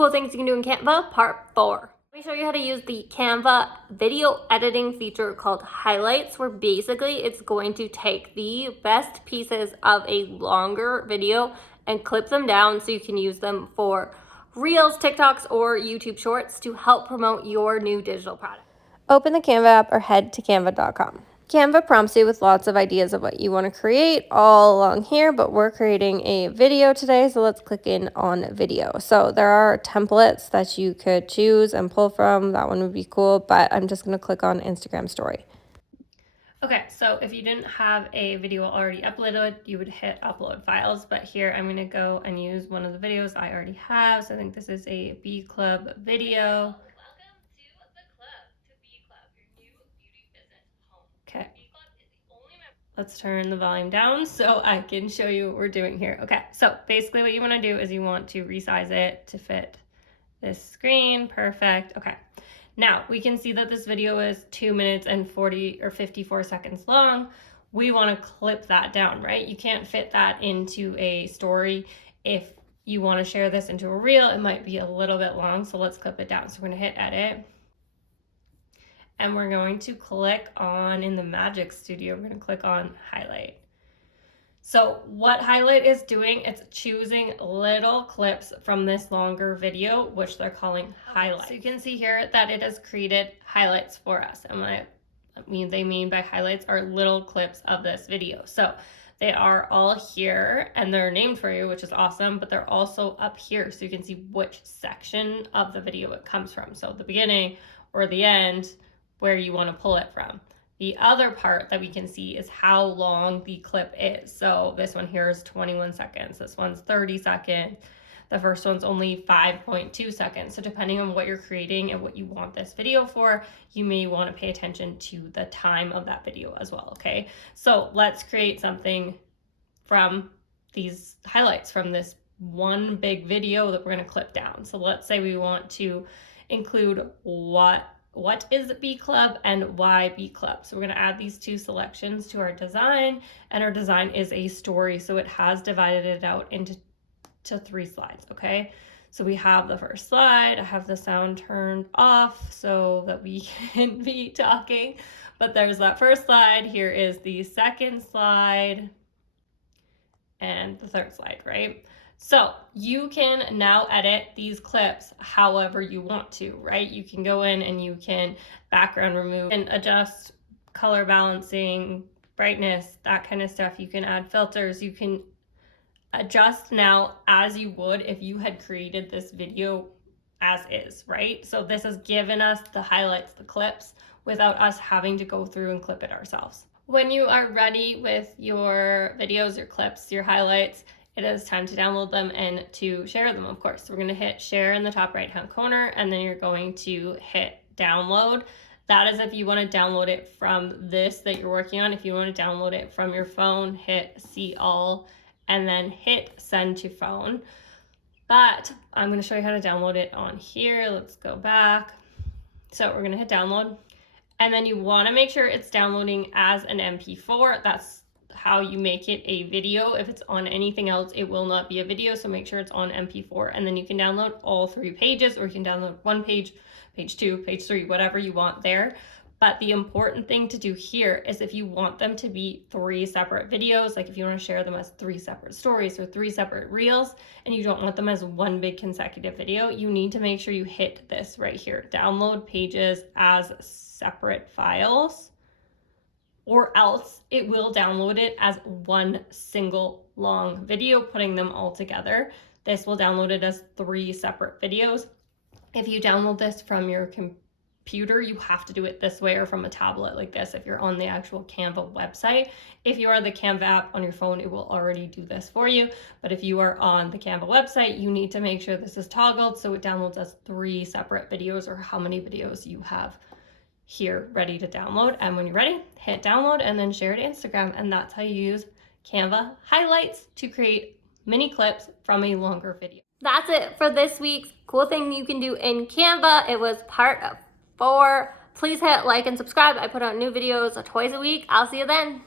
Cool things you can do in Canva, part 4. Let me show you how to use the Canva video editing feature called Highlights, where basically it's going to take the best pieces of a longer video and clip them down so you can use them for Reels, TikToks, or YouTube Shorts to help promote your new digital product. Open the Canva app or head to canva.com. Canva prompts you with lots of ideas of what you want to create all along here, but we're creating a video today, so let's click in on video. So there are templates that you could choose and pull from. That one would be cool, but I'm just going to click on Instagram story. Okay, so if you didn't have a video already uploaded, you would hit upload files, but here I'm going to go and use one of the videos I already have. So I think this is a Bee Club video. Okay, let's turn the volume down so I can show you what we're doing here. Okay, so basically what you want to do is you want to resize it to fit this screen. Perfect. Okay, now we can see that this video is 2 minutes and 40 or 54 seconds long. We want to clip that down, right? You can't fit that into a story. If you want to share this into a reel, it might be a little bit long, so let's clip it down. So we're going to hit edit. And we're going to click on, in the Magic Studio, we're going to click on highlight. So what highlight is doing, it's choosing little clips from this longer video, which they're calling highlights. So you can see here that it has created highlights for us. And what they mean by highlights are little clips of this video. So they are all here and they're named for you, which is awesome, but they're also up here. So you can see which section of the video it comes from. So the beginning or the end, where you want to pull it from. The other part that we can see is how long the clip is. So this one here is 21 seconds. This one's 30 seconds. The first one's only 5.2 seconds. So depending on what you're creating and what you want this video for, you may want to pay attention to the time of that video as well, okay? So let's create something from these highlights from this one big video that we're going to clip down. So let's say we want to include what is Bee Club and why Bee Club. So we're going to add these two selections to our design, and our design is a story, so it has divided it out into 3 slides, okay? So we have the first slide. I have the sound turned off so that we can be talking, but there's that first slide. Here is the second slide and the third slide, right? So you can now edit these clips however you want to, right? You can go in and you can background remove and adjust color balancing, brightness, that kind of stuff. You can add filters. You can adjust now as you would if you had created this video as is, right? So this has given us the highlights, the clips, without us having to go through and clip it ourselves. When you are ready with your videos, your clips, your highlights, it is time to download them and to share them, of course. So we're going to hit share in the top right hand corner, and then you're going to hit download. That is if you want to download it from this that you're working on. If you want to download it from your phone, hit see all and then hit send to phone. But I'm going to show you how to download it on here. Let's go back. So we're going to hit download, and then you want to make sure it's downloading as an MP4. That's how you make it a video. If it's on anything else, it will not be a video, so make sure it's on MP4, and then you can download all 3 pages, or you can download 1 page, page 2, page 3, whatever you want there. But the important thing to do here is if you want them to be 3 separate videos, like if you want to share them as 3 separate stories or 3 separate reels, and you don't want them as one big consecutive video, you need to make sure you hit this right here, download pages as separate files, or else it will download it as one single long video, putting them all together. This will download it as 3 separate videos. If you download this from your computer, you have to do it this way, or from a tablet like this if you're on the actual Canva website. If you are the Canva app on your phone, it will already do this for you. But if you are on the Canva website, you need to make sure this is toggled so it downloads as 3 separate videos, or how many videos you have here ready to download. And when you're ready, hit download and then share to Instagram. And that's how you use Canva highlights to create mini clips from a longer video. That's it for this week's cool thing you can do in Canva. It was part of 4. Please hit like and subscribe. I put out new videos twice a week. I'll see you then.